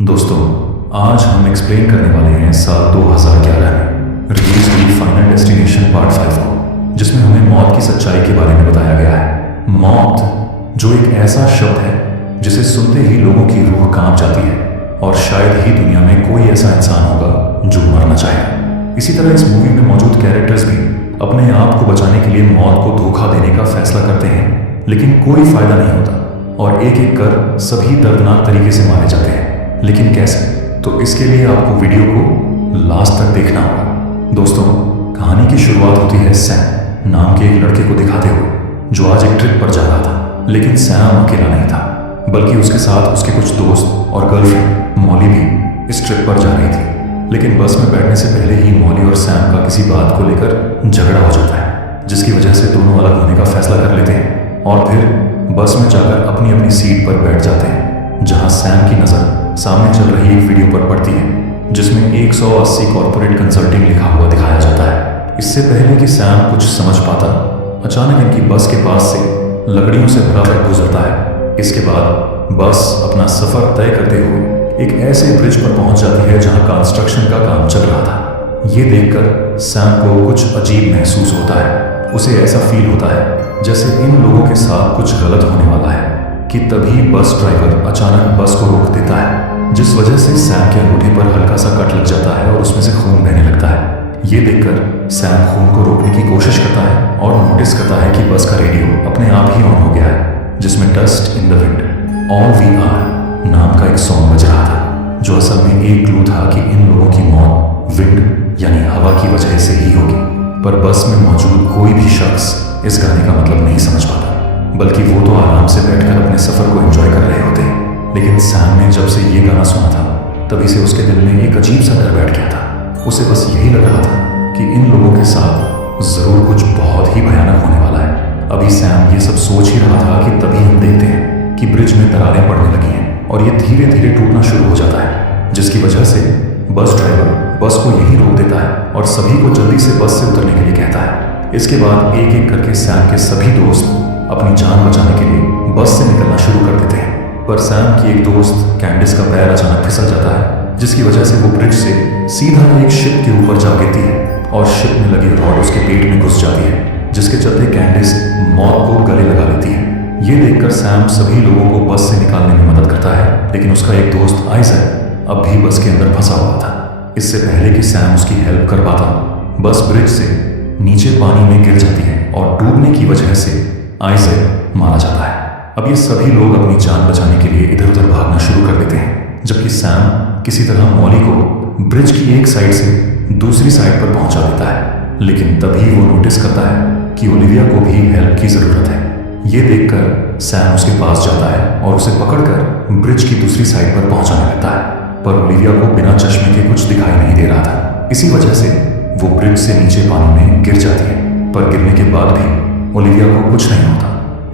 दोस्तों, आज हम एक्सप्लेन करने वाले हैं साल 2011 में रिलीज हुई फाइनल डेस्टिनेशन पार्ट 5 को, जिसमें हमें मौत की सच्चाई के बारे में बताया गया है। मौत, जो एक ऐसा शब्द है जिसे सुनते ही लोगों की रूह कांप जाती है, और शायद ही दुनिया में कोई ऐसा इंसान होगा जो मरना चाहे। इसी तरह इस मूवी में मौजूद कैरेक्टर्स भी अपने आप को बचाने के लिए मौत को धोखा देने का फैसला करते हैं, लेकिन कोई फायदा नहीं होता और एक एक कर सभी दर्दनाक तरीके से मारे जाते हैं। लेकिन कैसे? तो इसके लिए आपको वीडियो को लास्ट तक देखना होगा। दोस्तों, कहानी की शुरुआत होती है सैम नाम के एक लड़के को दिखाते हुए, जो आज एक ट्रिप पर जा रहा था। लेकिन सैम अकेला नहीं था, बल्कि उसके साथ उसके कुछ दोस्त और गर्लफ्रेंड मॉली भी इस ट्रिप पर जा रही थी। लेकिन बस में बैठने से पहले ही मॉली और सैम का किसी बात को लेकर झगड़ा हो जाता है, जिसकी वजह से दोनों अलग होने का फैसला कर लेते हैं और फिर बस में जाकर अपनी अपनी सीट पर बैठ जाते हैं, जहां सैम की नज़र सामने चल रही एक वीडियो पर पड़ती है, जिसमें 180 कॉर्पोरेट कंसल्टिंग लिखा हुआ दिखाया जाता है। इससे पहले कि सैम कुछ समझ पाता, अचानक इनकी बस के पास से लकड़ियों से भरा ट्रक गुजरता है। इसके बाद बस अपना सफर तय करते हुए एक ऐसे ब्रिज पर पहुंच जाती है जहां कंस्ट्रक्शन का काम चल रहा था। ये देखकर सैम को कुछ अजीब महसूस होता है। उसे ऐसा फील होता है जैसे इन लोगों के साथ कुछ गलत होने वाला है कि तभी बस ड्राइवर अचानक बस को रोक देता है, जिस वजह से सैम के अंगूठे पर हल्का सा कट लग जाता है और उसमें से खून बहने लगता है। ये देखकर सैम खून को रोकने की कोशिश करता है और नोटिस करता है कि बस का रेडियो अपने आप ही ऑन हो गया है, जिसमें dust in the wind all we are नाम का एक सॉन्ग बज रहा था, जो असल में एक क्लू था कि इन लोगों की मौत विंड यानी हवा की वजह से ही होगी। पर बस में मौजूद कोई भी शख्स इस गाने का मतलब नहीं समझ पाता, बल्कि वो तो आराम से बैठकर अपने सफर को एंजॉय कर रहे होते हैं। लेकिन सैम ने जब से ये गाना सुना था, तभी से उसके दिल में एक अजीब सा डर बैठ गया था। उसे बस यही लग रहा था कि इन लोगों के साथ जरूर कुछ बहुत ही भयानक होने वाला है। अभी सैम ये सब सोच ही रहा था कि तभी हम देखते हैं कि ब्रिज में दरारें पड़ने लगी हैं और ये धीरे धीरे टूटना शुरू हो जाता है, जिसकी वजह से बस ड्राइवर बस को यहीं रोक देता है और सभी को जल्दी से बस से उतरने के लिए कहता है। इसके बाद एक एक करके सैम के सभी दोस्त अपनी जान बचाने के लिए बस से निकलना शुरू कर देते हैं। पर सैम की एक दोस्त कैंडिस का पैर अचानक फिसल जाता है, जिसकी वजह से वो ब्रिज से सीधा एक शिप के ऊपर जा गिरती है और शिप में लगी रॉड उसके पेट में घुस जाती है, जिसके चलते कैंडिस मौत को गले लगा लेती है। ये देखकर सैम सभी लोगों को बस से निकालने में मदद करता है, लेकिन उसका एक दोस्त आइजैक अब भी बस के अंदर फंसा हुआ था। इससे पहले कि सैम उसकी हेल्प कर पाता, बस ब्रिज से नीचे पानी में गिर जाती है और डूबने की वजह से आइजैक मारा जाता है। अब ये सभी लोग अपनी जान बचाने के लिए इधर उधर भागना शुरू कर देते हैं, जबकि सैम किसी तरह मॉली को ब्रिज की एक साइड से दूसरी साइड पर पहुंचा देता है। लेकिन तभी वो नोटिस करता है कि ओलिविया को भी हेल्प की जरूरत है। ये देखकर सैम उसके पास जाता है और उसे पकड़कर ब्रिज की दूसरी साइड पर पहुंचाने लगता है, पर ओलिविया को बिना चश्मे के कुछ दिखाई नहीं दे रहा था। इसी वजह से वो ब्रिज से नीचे पानी में गिर जाती है, पर गिरने के बाद भी ओलिविया को कुछ नहीं होता,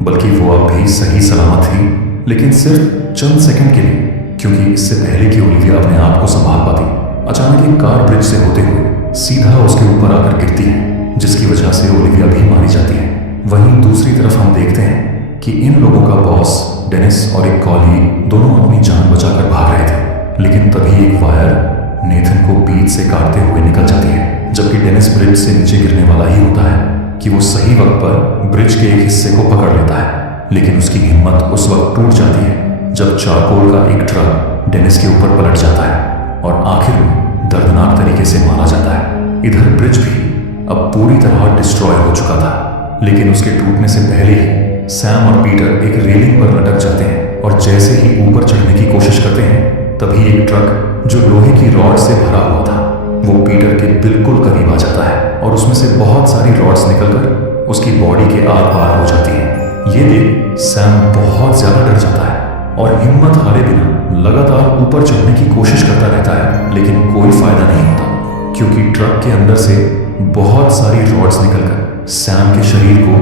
बल्कि वो अब भी सही सलामत थी, लेकिन सिर्फ चंद सेकंड के लिए, क्योंकि इससे पहले कि ओलिविया अपने आप को संभाल पाती, अचानक एक कार ब्रिज से होते हुए सीधा उसके ऊपर आकर गिरती है, जिसकी वजह से ओलिविया भी मारी जाती है। वहीं दूसरी तरफ हम देखते हैं कि इन लोगों का बॉस डेनिस और एक कॉलीग दोनों अपनी जान बचाकर भाग रहे थे, लेकिन तभी एक वायर नेथन को बीच से काटते हुए निकल जाती है, जबकि डेनिस ब्रिज से नीचे गिरने वाला ही होता है कि वो सही वक्त पर ब्रिज के एक हिस्से को पकड़ लेता है। लेकिन उसकी हिम्मत उस वक्त टूट जाती है जब चारकोल का एक ट्रक डेनिस के ऊपर पलट जाता है और आखिर में दर्दनाक तरीके से मारा जाता है। इधर ब्रिज भी अब पूरी तरह डिस्ट्रॉय हो चुका था, लेकिन उसके टूटने से पहले ही सैम और पीटर एक रेलिंग पर लटक जाते हैं और जैसे ही ऊपर चढ़ने की कोशिश करते हैं, तभी एक ट्रक जो लोहे की रॉड से भरा हुआ था, वो पीटर के बिल्कुल करीब आ जाता है और उसमें से बहुत सारी रॉड्स निकलकर उसकी बॉडी के आर पार हो जाती हैं। ये देख सैम बहुत ज्यादा डर जाता है और हिम्मत हारे बिना लगातार ऊपर चढ़ने की कोशिश करता रहता है, लेकिन कोई फायदा नहीं होता, क्योंकि ट्रक के अंदर से बहुत सारी रॉड्स निकलकर सैम के शरीर को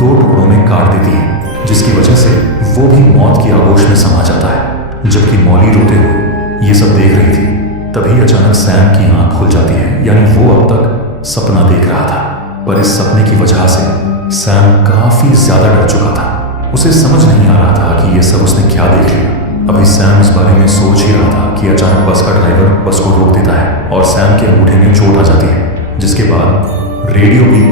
2 टुकड़ों में काट देती है, जिसकी वजह से वो भी मौत की आगोश में समा जाता है। जबकि मॉली रोते हुए ये सब देख रही थी, तभी अचानक सैम की आंख खुल जाती है, यानी वो अब तक सपना देख रहा था। पर इस सपने की वजह से सैम काफी ज्यादा डर चुका था। उसे समझ नहीं आ रहा था कि ये सब उसने क्या देख लिया। अभी सैम इस बारे में सोच ही रहा था कि अचानक बस का ड्राइवर बस को रोक देता है और सैम के अंगूठे में चोट आ जाती है, जिसके बाद रेडियो भी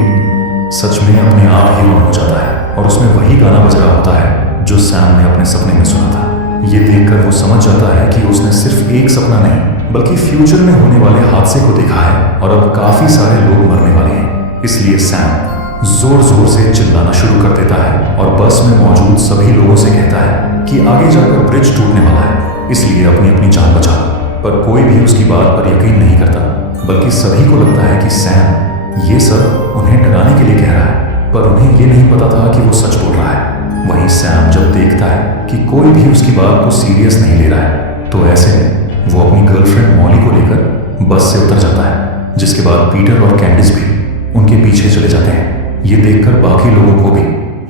सच में अपने आप ही ऑन हो जाता है और उसमें वही गाना बज रहा होता है जो सैम ने अपने सपने में सुना था। ये देखकर वो समझ जाता है कि उसने सिर्फ एक सपना नहीं बल्कि फ्यूचर में होने वाले हादसे को देखा है और अब काफी सारे लोग मरने वाले हैं। इसलिए सैम जोर जोर से चिल्लाना शुरू कर देता है और बस में मौजूद सभी लोगों से कहता है कि आगे जाकर ब्रिज टूटने वाला है, इसलिए अपनी अपनी जान बचा लो। पर कोई भी उसकी बात पर यकीन नहीं करता, बल्कि सभी को लगता है कि सैम ये सब उन्हें डराने के लिए कह रहा है, पर उन्हें ये नहीं पता था कि वो सच बोल रहा है। वहीं सैम जब देखता है कि कोई भी उसकी बात को सीरियस नहीं ले रहा है, तो ऐसे में वो अपनी गर्लफ्रेंड मॉली को लेकर बस से उतर जाता है, जिसके बाद पीटर और कैंडिस भी उनके पीछे चले जाते हैं। ये देखकर बाकी लोगों को भी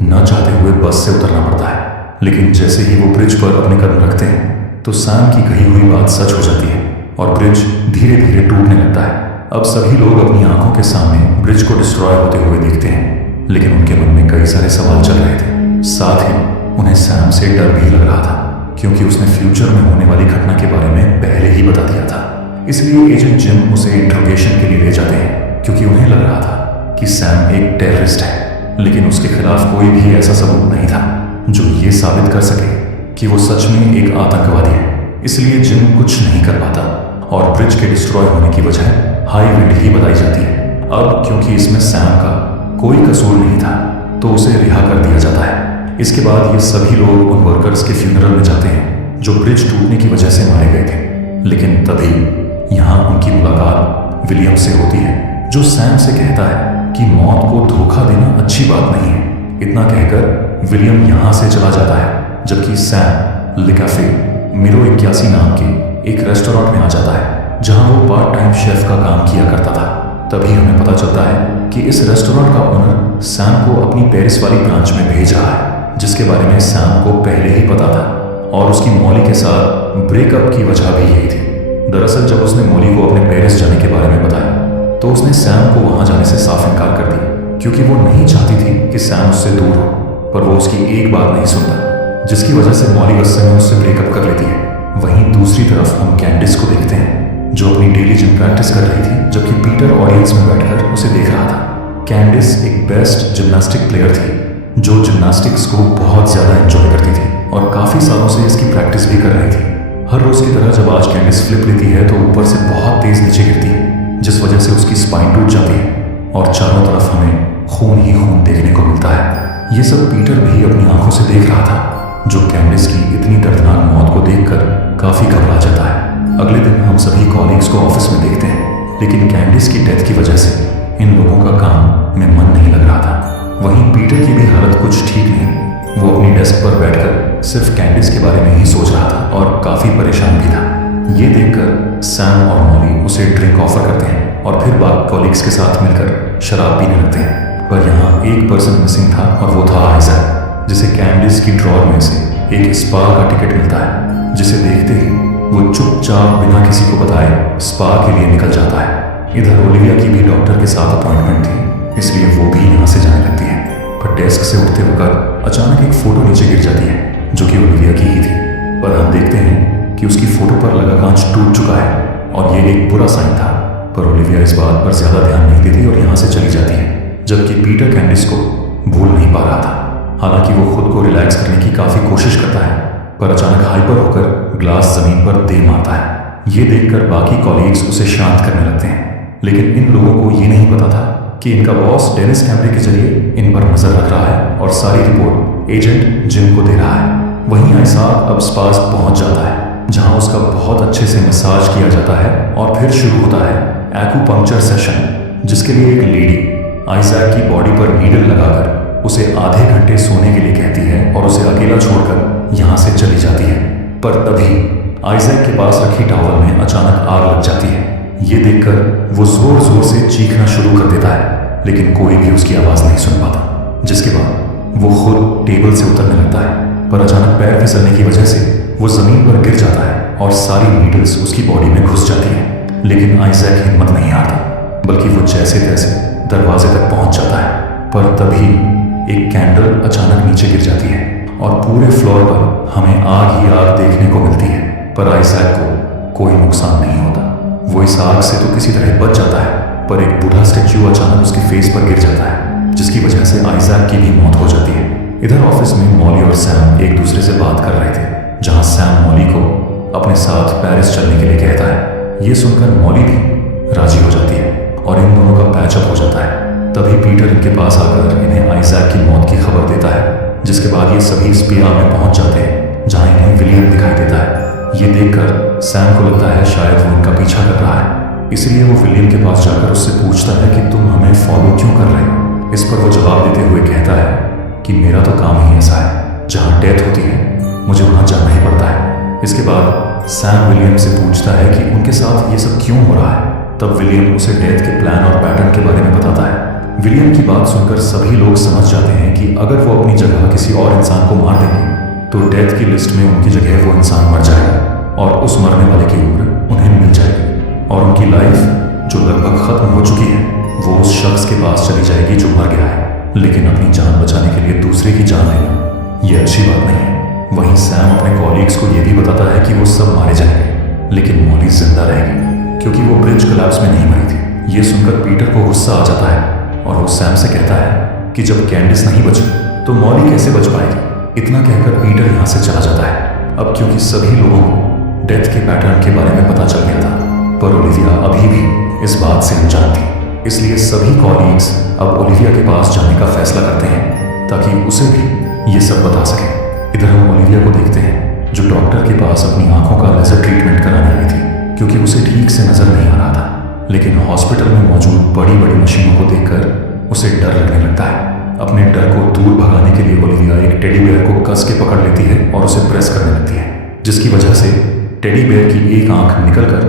न चाहते हुए बस से उतरना पड़ता है, लेकिन जैसे ही वो ब्रिज पर अपने कदम रखते हैं तो सैम की कही हुई बात सच हो जाती है और ब्रिज धीरे धीरे टूटने लगता है। अब सभी लोग अपनी आंखों के सामने ब्रिज को डिस्ट्रॉय होते हुए देखते हैं, लेकिन उनके मन में कई सारे सवाल चल रहे थे। साथ ही उन्हें सैम से डर भी लग रहा था, क्योंकि उसने फ्यूचर में होने वाली घटना के बारे में पहले ही बता दिया था। इसलिए एजेंट जिम उसे इंट्रोगेशन के लिए ले जाते हैं, क्योंकि उन्हें लग रहा था कि सैम एक टेररिस्ट है, लेकिन उसके खिलाफ कोई भी ऐसा सबूत नहीं था जो ये साबित कर सके कि वो सच में एक आतंकवादी है। इसलिए जिम कुछ नहीं कर पाता और ब्रिज के डिस्ट्रॉय होने की वजह हाई विंड ही बताई जाती है। अब क्योंकि इसमें सैम का कोई कसूर नहीं था तो उसे रिहा कर दिया जाता है। इसके बाद ये सभी लोग उन वर्कर्स के फ्यूनरल में जाते हैं जो ब्रिज टूटने की वजह से मारे गए थे, लेकिन तभी यहाँ उनकी मुलाकात विलियम से होती है, जो सैम से कहता है कि मौत को धोखा देना अच्छी बात नहीं है। इतना कहकर विलियम यहाँ से चला जाता है, जबकि सैम ले कैफे मिरो 81 नाम के एक रेस्टोरेंट में आ जाता है, जहाँ वो पार्ट टाइम शेफ का काम किया करता था। तभी हमें पता चलता है कि इस रेस्टोरेंट का ओनर सैम को अपनी पेरिस वाली ब्रांच में भेज रहा है, जिसके बारे में सैम को पहले ही पता था और उसकी मॉली के साथ ब्रेकअप की वजह भी यही थी। दरअसल जब उसने मॉली को अपने पेरिस जाने के बारे में बताया तो उसने सैम को वहां जाने से साफ इनकार कर दिया, क्योंकि वो नहीं चाहती थी कि सैम उससे दूर हो। पर वो उसकी एक बात नहीं सुनता, जिसकी वजह से मॉली गुस्से में उससे ब्रेकअप कर लेती है। वहीं दूसरी तरफ हम कैंडिस को देखते हैं, जो अपनी डेली जिम प्रैक्टिस कर रही थी, जबकि पीटर ऑडियंस में बैठकर उसे देख रहा था। कैंडिस एक बेस्ट जिम्नास्टिक प्लेयर थी, जो जिम्नास्टिक्स को बहुत ज्यादा एंजॉय करती थी और काफी सालों से इसकी प्रैक्टिस भी कर रही थी। हर रोज की तरह जब आज कैंडिस फ्लिप लेती है तो ऊपर से बहुत तेज नीचे गिरती है, जिस वजह से उसकी स्पाइन टूट जाती है और चारों तरफ हमें खून ही खून देखने को मिलता है। ये सब पीटर भी अपनी आंखों से देख रहा था, जो कैंडिस की इतनी दर्दनाक मौत को देखकर काफी घबरा जाता है। अगले दिन हम सभी कॉलीग्स को ऑफिस में देखते हैं, लेकिन कैंडिस की डेथ की वजह से इन लोगों का काम में मन नहीं लग रहा था। वहीं पीटर की भी हालत कुछ ठीक नहीं। वो अपनी डेस्क पर बैठकर सिर्फ कैंडिस के बारे में ही सोच रहा था और काफी परेशान भी था। ये देखकर सैम और मॉली उसे ड्रिंक ऑफर करते हैं और फिर बाकी कॉलीग्स के साथ मिलकर शराब पीने लगते हैं। पर यहाँ एक पर्सन मिसिंग था और वो था आइजैक, जिसे कैंडिस की ड्रॉर में से एक स्पा का टिकट मिलता है, जिसे देखते ही वो चुपचाप बिना किसी को बताए स्पा के लिए निकल जाता है। इधर ओलिविया की भी डॉक्टर के साथ अपॉइंटमेंट थी, इसलिए वो भी यहाँ से जाने लगती है। पर डेस्क से उठते होकर अचानक एक फोटो नीचे गिर जाती है, जो कि ओलिविया की ही थी। पर हम देखते हैं कि उसकी फोटो पर लगा कांच टूट चुका है और ये एक बुरा साइन था। पर ओलिविया इस बात पर ज्यादा ध्यान नहीं देती और यहाँ से चली जाती है, जबकि पीटर कैंडिस को भूल नहीं पा रहा था। हालांकि वो खुद को रिलैक्स करने की काफी कोशिश करता है, पर अचानक हाइपर होकर ग्लास जमीन पर दे मारता है। ये देखकर बाकी कॉलीग्स उसे शांत करने लगते हैं, लेकिन इन लोगों को ये नहीं पता था कि इनका बॉस डेनिस कैमरे के जरिए इन पर नजर रख रहा है और सारी रिपोर्ट एजेंट जिम को दे रहा है। वहीं आइसाक अब स्पास पहुंच जाता है, जहां उसका बहुत अच्छे से मसाज किया जाता है और फिर शुरू होता है एक्यूपंक्चर सेशन, जिसके लिए एक लेडी आइजैक की बॉडी पर नीडल लगाकर उसे आधे घंटे सोने के लिए कहती है और उसे अकेला छोड़कर यहाँ से चली जाती है। पर तभी आइजैक के पास रखी टॉवल में अचानक आग लग जाती है। ये देखकर वो जोर जोर से चीखना शुरू कर देता है, लेकिन कोई भी उसकी आवाज नहीं सुन पाता, जिसके बाद वो खुद टेबल से उतरने लगता है। पर अचानक पैर फिसलने की वजह से वो जमीन पर गिर जाता है और सारी नीडल्स उसकी बॉडी में घुस जाती है। लेकिन आइजैक हिम्मत नहीं हारता, बल्कि वो जैसे तैसे दरवाजे तक पहुंच जाता है। पर तभी एक कैंडल अचानक नीचे गिर जाती है और पूरे फ्लोर पर हमें आग ही आग देखने को मिलती है। पर आइजैक को कोई नुकसान नहीं होता। वो इस आग से तो किसी तरह बच जाता है, पर एक बूढ़ा स्टैच्यू अचानक उसके फेस पर गिर जाता है, जिसकी वजह से आइजैक की भी मौत हो जाती है। इधर ऑफिस में मॉली और सैम एक दूसरे से बात कर रहे थे, जहां सैम मॉली को अपने साथ पेरिस चलने के लिए कहता है। ये सुनकर मॉली भी राजी हो जाती है और इन दोनों का पैचअप हो जाता है। तभी पीटर इनके पास आकर इन्हें आइजैक की मौत की खबर देता है, जिसके बाद ये सभी स्पिया में पहुंच जाते हैं, जहां इन्हें विलियम दिखाई देता है। ये देखकर सैम को लगता है शायद वो इनका पीछा कर रहा है, इसलिए वो विलियम के पास जाकर उससे पूछता है कि तुम हमें फॉलो क्यों कर रहे हो। इस पर वो जवाब देते हुए कहता है कि मेरा तो काम ही ऐसा है, जहां डेथ होती है मुझे वहां जाना ही पड़ता है। इसके बाद सैम विलियम से पूछता है कि उनके साथ ये सब क्यों हो रहा है। तब विलियम उसे डेथ के प्लान और पैटर्न के बारे में बताता है। विलियम की बात सुनकर सभी लोग समझ जाते हैं कि अगर वो अपनी जगह किसी और इंसान को मार देंगे तो डेथ की लिस्ट में उनकी जगह वो इंसान मर जाएगा और उस मरने वाले की उम्र उन्हें मिल जाएगी और उनकी लाइफ जो लगभग खत्म हो चुकी है वो उस शख्स के पास चली जाएगी जो मर गया है। लेकिन अपनी जान बचाने के लिए दूसरे की जान लेना ये अच्छी बात नहीं है। वहीं सैम अपने कॉलीग्स को यह भी बताता है कि वो सब मारे जाएंगे, लेकिन मॉली जिंदा रहेगी क्योंकि वो ब्रिज कोलैप्स में नहीं मरी थी। ये सुनकर पीटर को गुस्सा आ जाता है और वो सैम से कहता है कि जब कैंडिस नहीं बची तो मॉली कैसे बच पाएगी। इतना कहकर पीटर यहाँ से चला जाता है। अब क्योंकि सभी लोगों को डेथ के पैटर्न के बारे में पता चल गया था, पर ओलिविया अभी भी इस बात से अनजान थी, इसलिए सभी कॉलीग्स अब ओलिविया के पास जाने का फैसला करते हैं ताकि उसे भी ये सब बता सके। इधर हम ओलिविया को देखते हैं जो डॉक्टर के पास अपनी आंखों का लेजर ट्रीटमेंट कराने आई थी, क्योंकि उसे ठीक से नजर नहीं आ रहा था। लेकिन हॉस्पिटल में मौजूद बड़ी बड़ी मशीनों को देखकर उसे डर लगने लगता है। अपने डर को दूर भगाने के लिए ओलिविया एक टेडी बेयर को कस के पकड़ लेती है और उसे प्रेस करने लगती है, जिसकी वजह से टेडी बेयर की एक आंख निकलकर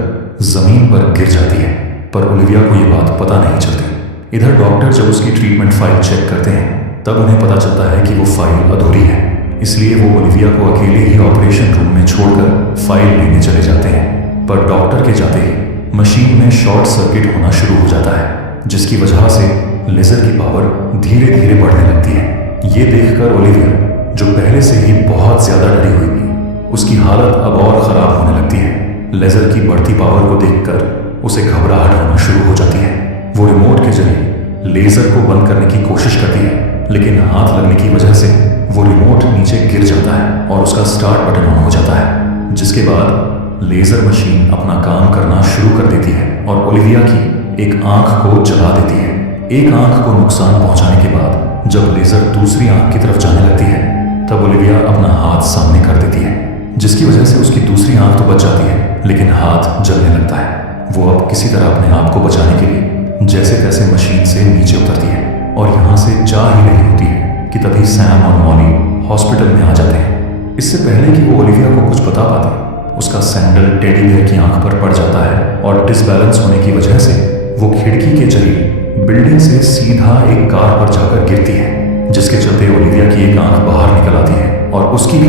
जमीन पर गिर जाती है, पर ओलिविया को यह बात पता नहीं चलती। इधर डॉक्टर जब उसकी ट्रीटमेंट फाइल चेक करते हैं तब उन्हें पता चलता है कि वो फाइल अधूरी है, इसलिए वो ओलिविया को अकेले ही ऑपरेशन रूम में छोड़कर फाइल लेने चले जाते हैं। पर डॉक्टर के जाते ही मशीन में शॉर्ट सर्किट होना शुरू हो जाता है, जिसकी वजह से लेजर की पावर धीरे धीरे बढ़ने लगती है। ये देखकर ओलिविया जो पहले से ही बहुत ज्यादा डरी हुई थी, उसकी हालत अब और खराब होने लगती है। लेजर की बढ़ती पावर को देखकर उसे घबराहट होना शुरू हो जाती है। वो रिमोट के जरिए लेजर को बंद करने की कोशिश करती है, लेकिन हाथ लगने की वजह से वो रिमोट नीचे गिर जाता है और उसका स्टार्ट बटन ऑन हो जाता है, जिसके बाद लेजर मशीन अपना काम करना शुरू कर देती है और ओलिविया की एक आंख को जला देती है। एक आंख को नुकसान पहुंचाने के बाद जब लेजर दूसरी आंख की तरफ जाने लगती है तब ओलिविया अपना हाथ सामने कर देती है, जिसकी वजह से उसकी दूसरी आंख तो बच जाती है लेकिन हाथ जलने लगता है। वो अब किसी तरह अपने आप को बचाने के लिए जैसे तैसे मशीन से नीचे उतरती है और यहाँ से जा ही रही होती है कि तभी सैम और मॉली हॉस्पिटल में आ जाते हैं। इससे पहले कि वो ओलिविया को कुछ बता पाते, उसका सैंडल टेडी बेयर की आंख पर पड़ जाता है और डिसबैलेंस होने की वजह से वो खिड़की के जरिए बिल्डिंग से सीधा एक कार पर जाकर गिरती है, जिसके चलते ओलिविया की एक आंख बाहर निकल आती है और उसकी भी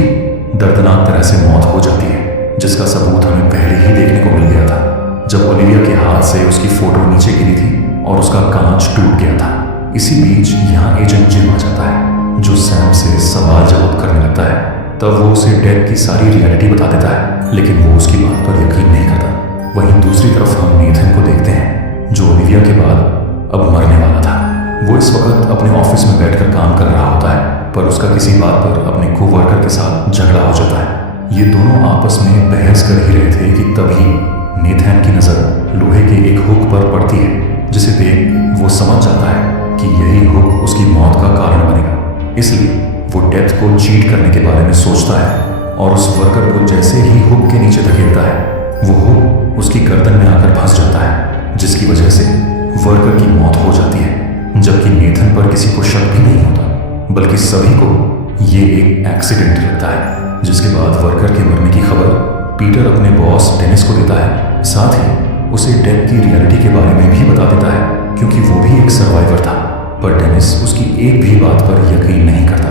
दर्दनाक तरह से मौत हो जाती है, जिसका सबूत हमें पहले ही देखने को मिल गया था जब ओलिविया के हाथ से उसकी फोटो नीचे गिरी थी और उसका कांच टूट गया था। इसी बीच यहाँ एजेंट जिम आ जाता है जो सैम से सवाल जवाब करने लगता है। तब वो उसे डेथ की सारी रियलिटी बता देता है, लेकिन वो उसकी बात पर यकीन नहीं करता। वहीं दूसरी तरफ हम नेथन को देखते हैं जो ओलिविया के बाद अब मरने वाला था। वो इस वक्त अपने ऑफिस में बैठकर काम कर रहा होता है, पर उसका किसी बात पर अपने कोवर्कर के साथ झगड़ा हो जाता है। ये दोनों आपस में बहस कर ही रहे थे कि तभी नेथन की नजर लोहे के एक हुक पर पड़ती है, जिसे देख वो समझ जाता है कि यही हुक उसकी मौत का कारण बनेगा। इसलिए वो डेथ को चीट करने के बारे में सोचता है और उस वर्कर को जैसे ही हुक के नीचे धकेलता है वो हुक उसकी गर्दन में आकर फंस जाता है, जिसकी वजह से वर्कर की मौत हो जाती है। जबकि नेथन पर किसी को शक भी नहीं होता, बल्कि सभी को ये एक एक्सीडेंट लगता है। जिसके बाद वर्कर के मरने की खबर पीटर अपने बॉस डेनिस को देता है, साथ ही उसे डेथ की रियलिटी के बारे में भी बता देता है, क्योंकि वो भी एक सर्वाइवर था। पर डेनिस उसकी एक भी बात पर यकीन नहीं करता,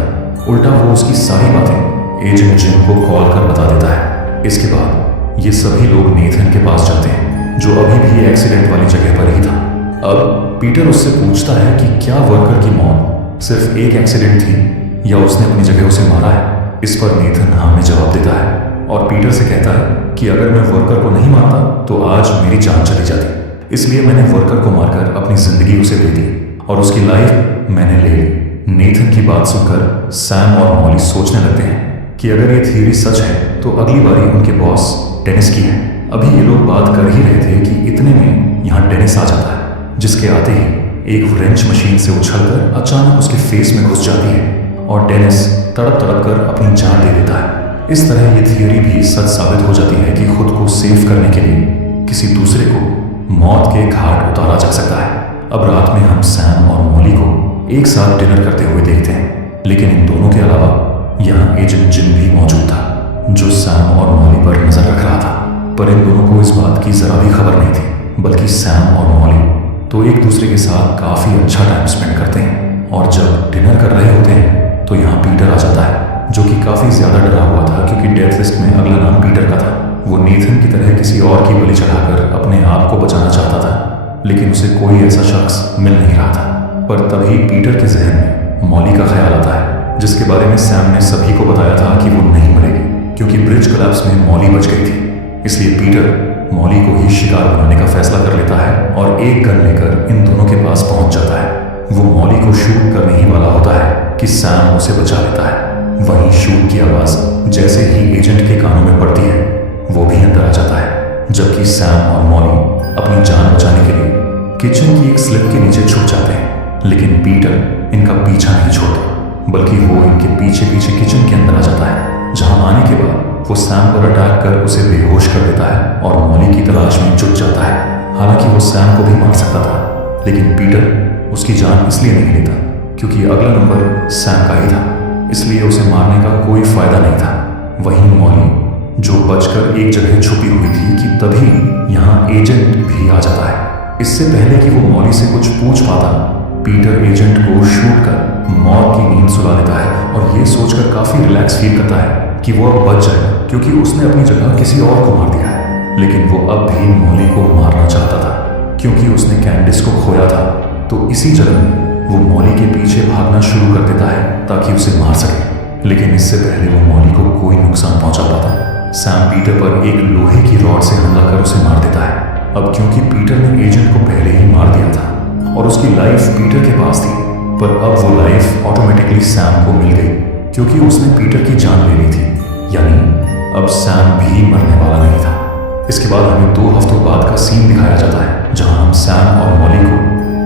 उल्टा वो उसकी सारी बातें एजेंट जिम को कॉल कर बता देता है। इसके बाद ये सभी लोग नेथन के पास जाते हैं जो अभी भी एक्सीडेंट वाली जगह पर ही था। अब पीटर उससे पूछता है कि क्या वर्कर की मौत सिर्फ एक एक्सीडेंट थी या उसने अपनी जगह उसे मारा है। इस पर नेथन हाँ में जवाब देता है और पीटर से कहता है कि अगर मैं वर्कर को नहीं मारता तो आज मेरी जान चली जाती, इसलिए मैंने वर्कर को मारकर अपनी जिंदगी उसे दे दी और उसकी लाइफ मैंने ले ली। नेथन की बात सुनकर सैम और मॉली सोचने लगते हैं कि अगर ये थियरी सच है तो अगली बारी उनके बॉस डेनिस की है। अभी ये लोग बात कर ही रहे थे कि इतने में यहाँ डेनिस आ जाता है, जिसके आते ही एक व्रेंच मशीन से उछलकर अचानक उसके फेस में घुस जाती है और डेनिस तड़प तड़प कर अपनी जान दे देता है। इस तरह ये थियरी भी सच साबित हो जाती है कि खुद को सेव करने के लिए किसी दूसरे को मौत के घाट उतारा जा सकता है। अब रात में हम सैम और मॉली को एक साथ डिनर करते हुए देखते हैं, लेकिन इन दोनों के अलावा यहाँ एजेंट जिन भी मौजूद था, जो सैम और मॉली पर नजर रख रहा था। पर इन दोनों को इस बात की जरा भी खबर नहीं थी, बल्कि सैम और मॉली तो एक दूसरे के साथ काफी अच्छा टाइम स्पेंड करते हैं। और जब डिनर कर रहे होते हैं तो यहाँ पीटर आ जाता है, जो कि काफी ज्यादा डरा हुआ था क्योंकि डेथ लिस्ट में अगला नाम पीटर का था। वो नेथन की तरह किसी और की बलि चढ़ाकर अपने आप को बचाना चाहता था, लेकिन उसे कोई ऐसा शख्स मिल नहीं रहा था। पर तभी पीटर के जहन में मॉली का ख्याल आता है, जिसके बारे में सैम ने सभी को बताया था कि वो नहीं मरेगी क्योंकि ब्रिज कोलैप्स में मॉली बच गई थी। इसलिए पीटर मॉली को ही शिकार बनाने का फैसला कर लेता है और एक गन लेकर इन दोनों के पास पहुंच जाता है। वो मॉली को शूट करने ही वाला होता है कि सैम उसे बचा लेता है। वहीं शूट की आवाज जैसे ही एजेंट के कानों में पड़ती है, वो भी अंदर आ जाता है, जबकि सैम और मॉली अपनी जान बचाने के लिए किचन की एक स्लिप के नीचे छुप जाते हैं। लेकिन पीटर इनका पीछा नहीं छोड़ता, बल्कि वो इनके पीछे पीछे किचन के अंदर आ जाता है, जहां आने के बाद वो सैम पर अटैक कर उसे बेहोश कर देता है और मॉली की तलाश में जुट जाता है। हालांकि वो सैम को भी मार सकता था, लेकिन पीटर उसकी जान इसलिए नहीं लेता क्योंकि अगला नंबर सैम का ही था, इसलिए उसे मारने का कोई फायदा नहीं था। वहीं मॉली जो बचकर एक जगह छुपी हुई थी कि तभी यहाँ एजेंट भी आ जाता है। इससे पहले कि वो मॉली से कुछ पूछ पाता, पीटर एजेंट को शूट कर मौत की नींद सुला देता है और ये सोचकर काफी रिलैक्स फील करता है कि वो अब बच जाएगा क्योंकि उसने अपनी जगह किसी और को मार दिया है। लेकिन वो अब भी मॉली को मारना चाहता था क्योंकि उसने कैंडिस को खोया था। तो इसी जगह में वो मॉली के पीछे भागना शुरू कर देता है ताकि उसे मार सके, लेकिन इससे पहले वो मॉली को कोई नुकसान पहुंचा पाता। सैम पीटर पर एक लोहे की रॉड से हमला कर उसे मार देता है। अब क्योंकि पीटर ने एजेंट को पहले ही मार दिया था और उसकी लाइफ पीटर के पास थी, पर अब वो लाइफ ऑटोमेटिकली सैम को मिल गई क्योंकि उसने पीटर की जान ले ली थी। यानी अब सैम भी मरने वाला नहीं था। इसके बाद हमें 2 हफ्तों बाद का सीन दिखाया जाता है, जहां हम सैम और मॉली को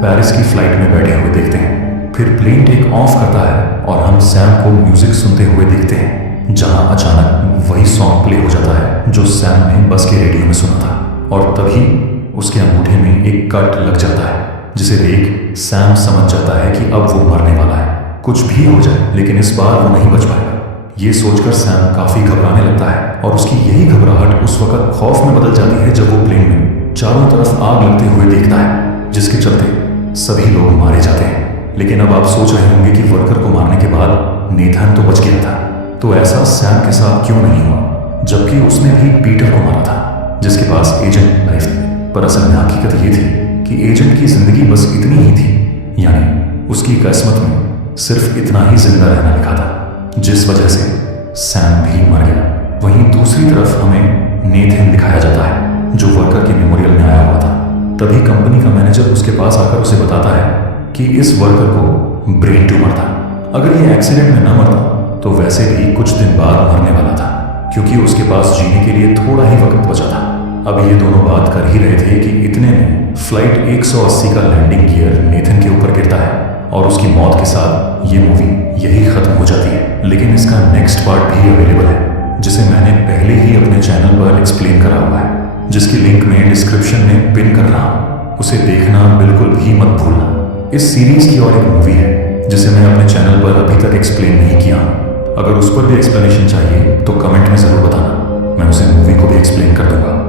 पेरिस की फ्लाइट में बैठे हुए देखते हैं। फिर प्लेन टेक ऑफ करता है और हम सैम को म्यूजिक सुनते हुए देखते हैं, जहां अचानक वही सॉन्ग प्ले हो जाता है जो सैम ने बस के रेडियो में सुना था। और तभी उसके अंगूठे में एक कट लग जाता है, जिसे देख सैम समझ जाता है कि अब वो मरने वाला है। कुछ भी हो जाए, लेकिन इस बार वो नहीं बच पाएगा। ये सोचकर सैम काफी घबराने लगता है और उसकी यही घबराहट उस वक्त खौफ में बदल जाती है जब वो प्लेन में चारों तरफ आग लगते हुए देखता है, जिसके चलते सभी लोग मारे जाते हैं। लेकिन अब आप सोच रहे होंगे कि वर्कर को मारने के बाद नेथन तो बच गया था, तो ऐसा सैम के साथ क्यों नहीं हुआ, जबकि उसने भी पीटर को मारा था जिसके पास एजेंट लाइफ थी। पर असल में हकीकत ये थी कि एजेंट की जिंदगी बस इतनी ही थी, यानी उसकी किस्मत में सिर्फ इतना ही जिंदा रहना लिखा था, जिस वजह से सैम भी मर गया। वहीं दूसरी तरफ हमें नेथन दिखाया जाता है, जो वर्कर के मेमोरियल में आया हुआ था। तभी कंपनी का मैनेजर उसके पास आकर उसे बताता है कि इस वर्कर को ब्रेन ट्यूमर था। अगर ये एक्सीडेंट में न मरता तो वैसे भी कुछ दिन बाद मरने वाला था, क्योंकि उसके पास जीने के लिए थोड़ा ही वक्त बचा था। अब ये दोनों बात कर ही रहे थे कि इतने में फ्लाइट 180 का लैंडिंग गियर नेथन के ऊपर गिरता है और उसकी मौत के साथ ये मूवी यही खत्म हो जाती है। लेकिन इसका नेक्स्ट पार्ट भी अवेलेबल है, जिसे मैंने पहले ही अपने चैनल पर एक्सप्लेन करा हुआ है, जिसकी लिंक मैं डिस्क्रिप्शन में पिन कर रहा हूँ। उसे देखना बिल्कुल भी मत भूलना। इस सीरीज की और एक मूवी है जिसे मैं अपने चैनल पर अभी तक एक्सप्लेन नहीं किया। अगर उस पर भी एक्सप्लेनेशन चाहिए तो कमेंट में जरूर बताना, मैं उसे मूवी को भी एक्सप्लेन कर दूंगा।